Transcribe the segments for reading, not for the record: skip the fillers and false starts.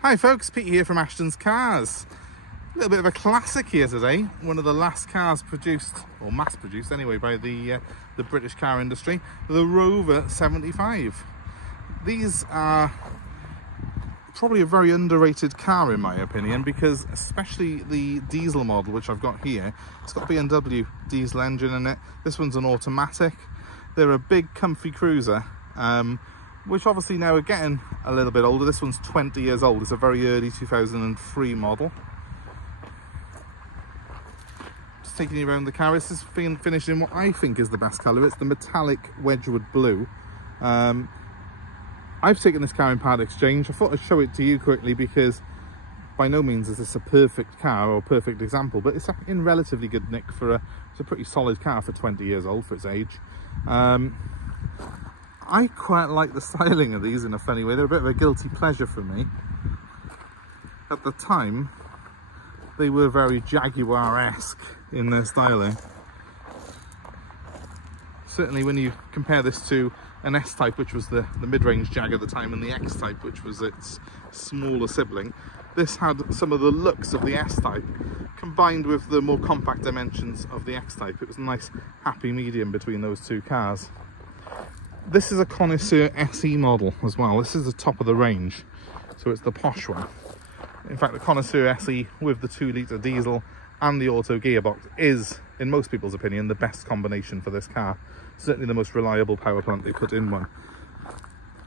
Hi folks, Pete here from Ashton's Cars. A little bit of a classic here today. One of the last cars produced, or mass produced anyway, by the British car industry, the Rover 75. These are probably a very underrated car in my opinion, because especially the diesel model which I've got here, it's got a BMW diesel engine in it. This one's an automatic. They're a big comfy cruiser, which obviously now are getting a little bit older. This one's 20 years old. It's a very early 2003 model. Just taking you around the car. This is finished in what I think is the best colour. It's the metallic Wedgwood blue. I've taken this car in part exchange. I thought I'd show it to you quickly because by no means is this a perfect car or perfect example, but it's in relatively good nick for it's a pretty solid car for 20 years old for its age. I quite like the styling of these in a funny way. They're a bit of a guilty pleasure for me. At the time, they were very Jaguar-esque in their styling. Certainly when you compare this to an S-Type, which was the mid-range Jag at the time, and the X-Type, which was its smaller sibling, this had some of the looks of the S-Type combined with the more compact dimensions of the X-Type. It was a nice happy medium between those two cars. This is a Connoisseur SE model as well. This is the top of the range, so it's the posh one. In fact, the Connoisseur SE with the 2-litre diesel and the auto gearbox is, in most people's opinion, the best combination for this car. Certainly the most reliable power plant they put in one.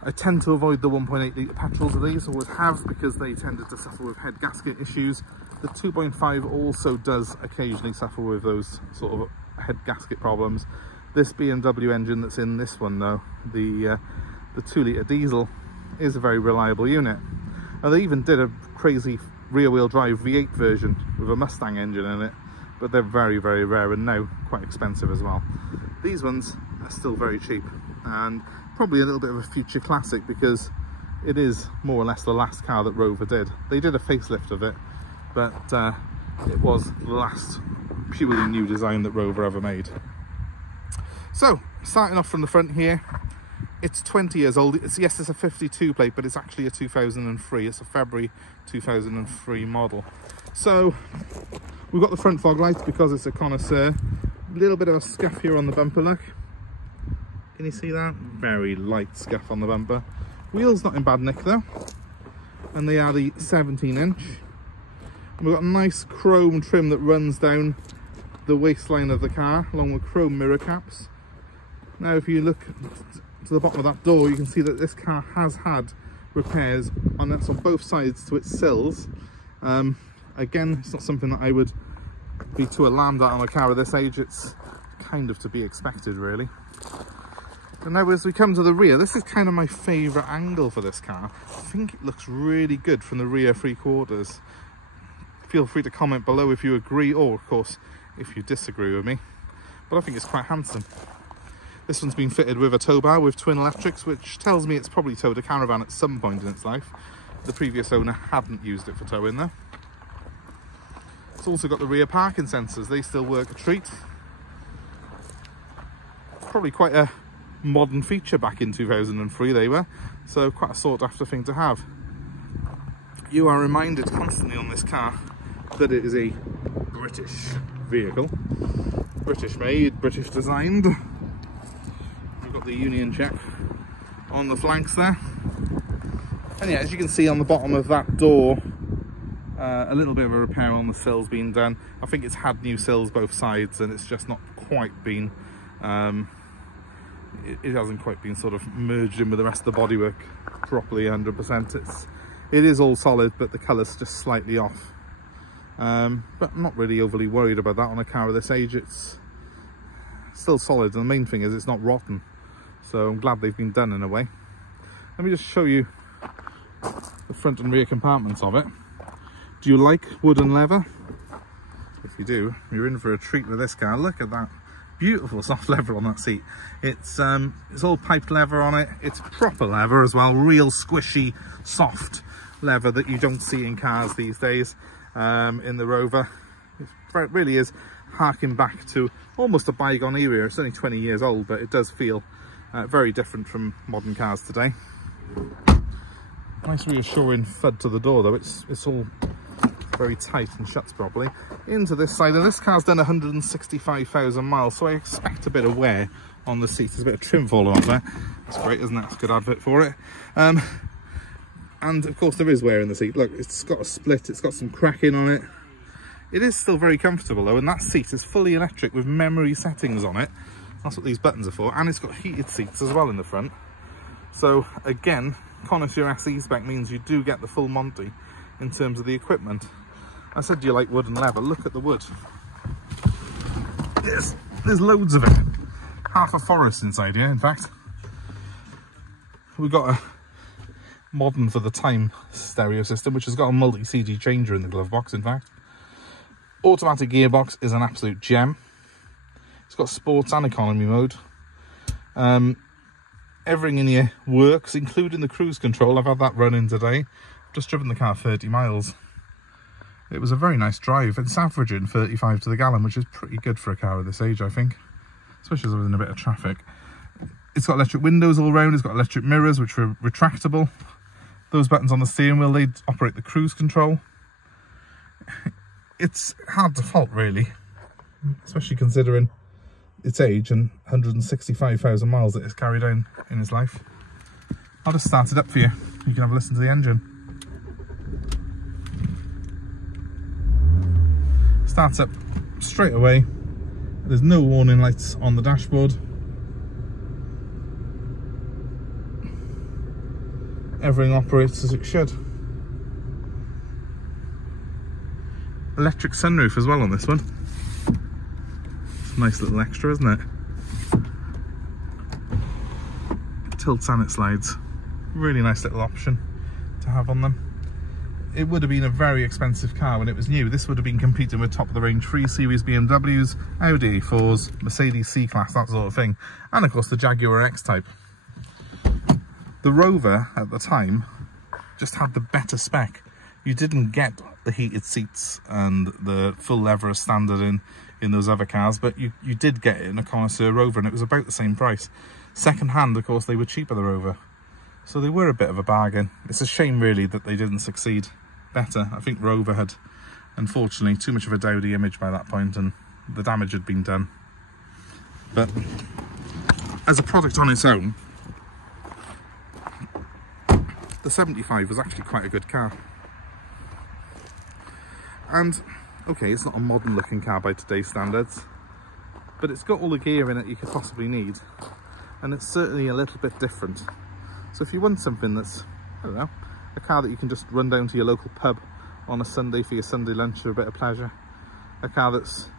I tend to avoid the 1.8-litre petrols of these, always have, because they tended to suffer with head gasket issues. The 2.5 also does occasionally suffer with those sort of head gasket problems. This BMW engine that's in this one though, the 2-litre diesel, is a very reliable unit. And they even did a crazy rear-wheel drive V8 version with a Mustang engine in it, but they're very, very rare and now quite expensive as well. These ones are still very cheap and probably a little bit of a future classic because it is more or less the last car that Rover did. They did a facelift of it, but it was the last purely new design that Rover ever made. So, starting off from the front here, it's 20 years old. Yes, it's a 52 plate, but it's actually a 2003. It's a February 2003 model. So, we've got the front fog lights because it's a Connoisseur. A little bit of a scuff here on the bumper, look. Can you see that? Very light scuff on the bumper. Wheels not in bad nick though. And they are the 17-inch. We've got a nice chrome trim that runs down the waistline of the car, along with chrome mirror caps. Now if you look to the bottom of that door, you can see that this car has had repairs on both sides to its sills. Again, it's not something that I would be too alarmed at on a car of this age. It's kind of to be expected really. And now as we come to the rear, this is kind of my favourite angle for this car. I think it looks really good from the rear three quarters. Feel free to comment below if you agree, or of course if you disagree with me, but I think it's quite handsome. This one's been fitted with a tow bar with twin electrics, which tells me it's probably towed a caravan at some point in its life. The previous owner hadn't used it for towing though. It's also got the rear parking sensors. They still work a treat. Probably quite a modern feature back in 2003 they were, so quite a sought after thing to have. You are reminded constantly on this car that it is a British vehicle. British made, British designed. We've got the Union Jack on the flanks there. And yeah, as you can see on the bottom of that door, a little bit of a repair on the sills being done. I think it's had new sills both sides and it's just not quite been, it hasn't quite been sort of merged in with the rest of the bodywork properly 100%. It is all solid, but the colour's just slightly off. But I'm not really overly worried about that on a car of this age. It's still solid, and the main thing is it's not rotten. So I'm glad they've been done in a way. Let me just show you the front and rear compartments of it. Do you like wood and leather? If you do, you're in for a treat with this car. Look at that beautiful soft leather on that seat. It's all piped leather on it. It's proper leather as well, real squishy, soft leather that you don't see in cars these days. In the Rover, it really is harking back to almost a bygone era. It's only 20 years old, but it does feel very different from modern cars today. Nice reassuring thud to the door though. It's all very tight and shuts properly. Into this side, and this car's done 165,000 miles, so I expect a bit of wear on the seat. There's a bit of trim falling off there. That's great, isn't it? That's a good advert for it. And of course there is wear in the seat. Look, it's got a split, it's got some cracking on it. It is still very comfortable though, and that seat is fully electric with memory settings on it. That's what these buttons are for, and it's got heated seats as well in the front. So again, Connoisseur SE spec means you do get the full Monty in terms of the equipment. I said, do you like wood and leather? Look at the wood. There's loads of it. Half a forest inside here, in fact. We've got a modern for the time stereo system, which has got a multi-CD changer in the glove box, in fact. Automatic gearbox is an absolute gem. It's got sports and economy mode. Everything in here works, including the cruise control. I've had that running today. I've just driven the car 30 miles. It was a very nice drive. It's averaging 35 to the gallon, which is pretty good for a car of this age, I think. Especially within a bit of traffic. It's got electric windows all around. It's got electric mirrors, which are retractable. Those buttons on the steering wheel, they operate the cruise control. It's hard to fault, really, especially considering its age and 165,000 miles that it's carried down in its life. I'll just start it up for you. You can have a listen to the engine. Starts up straight away. There's no warning lights on the dashboard. Everything operates as it should. Electric sunroof as well on this one. It's a nice little extra, isn't it? It tilts and it slides. Really nice little option to have on them. It would have been a very expensive car when it was new. This would have been competing with top of the range 3 Series BMWs, Audi A4s, Mercedes C-Class, that sort of thing. And of course the Jaguar X-Type. The Rover at the time just had the better spec. You didn't get the heated seats and the full leather as standard in those other cars, but you did get it in a Connoisseur Rover, and it was about the same price. Second hand, of course, they were cheaper, the Rover. So they were a bit of a bargain. It's a shame, really, that they didn't succeed better. I think Rover had, unfortunately, too much of a dowdy image by that point, and the damage had been done. But as a product on its own, the 75 was actually quite a good car. And, okay, it's not a modern looking car by today's standards, but it's got all the gear in it you could possibly need. And it's certainly a little bit different. So if you want something that's, I don't know, a car that you can just run down to your local pub on a Sunday for your Sunday lunch for a bit of pleasure, a car that's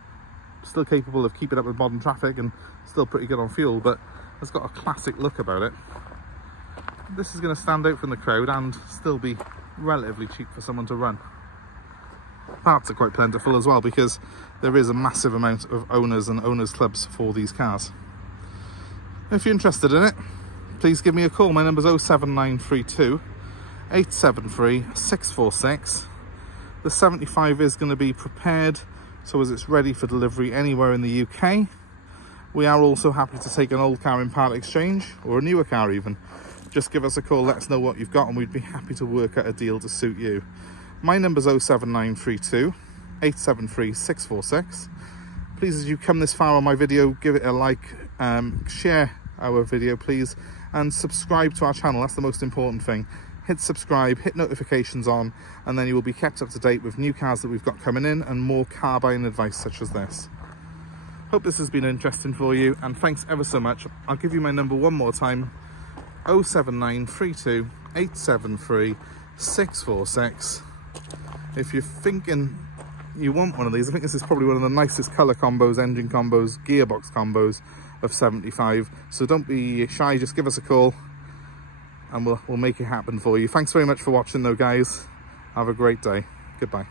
still capable of keeping up with modern traffic and still pretty good on fuel, but has got a classic look about it, this is going to stand out from the crowd and still be relatively cheap for someone to run. Parts are quite plentiful as well, because there is a massive amount of owners and owners clubs for these cars. If you're interested in it, please give me a call. My number's 07932 873 646. The 75 is going to be prepared so as it's ready for delivery anywhere in the UK. We are also happy to take an old car in part exchange, or a newer car even. Just give us a call, let us know what you've got, and we'd be happy to work out a deal to suit you. My number's 07932 873 646. Please, as you come this far on my video, give it a like, share our video please, and subscribe to our channel. That's the most important thing. Hit subscribe, hit notifications on, and then you will be kept up to date with new cars that we've got coming in and more car buying advice such as this. Hope this has been interesting for you, and thanks ever so much. I'll give you my number one more time: 07932 873 646. If you're thinking you want one of these, I think this is probably one of the nicest colour combos, engine combos, gearbox combos of 75. So don't be shy, just give us a call and we'll make it happen for you. Thanks very much for watching though, guys. Have a great day. Goodbye.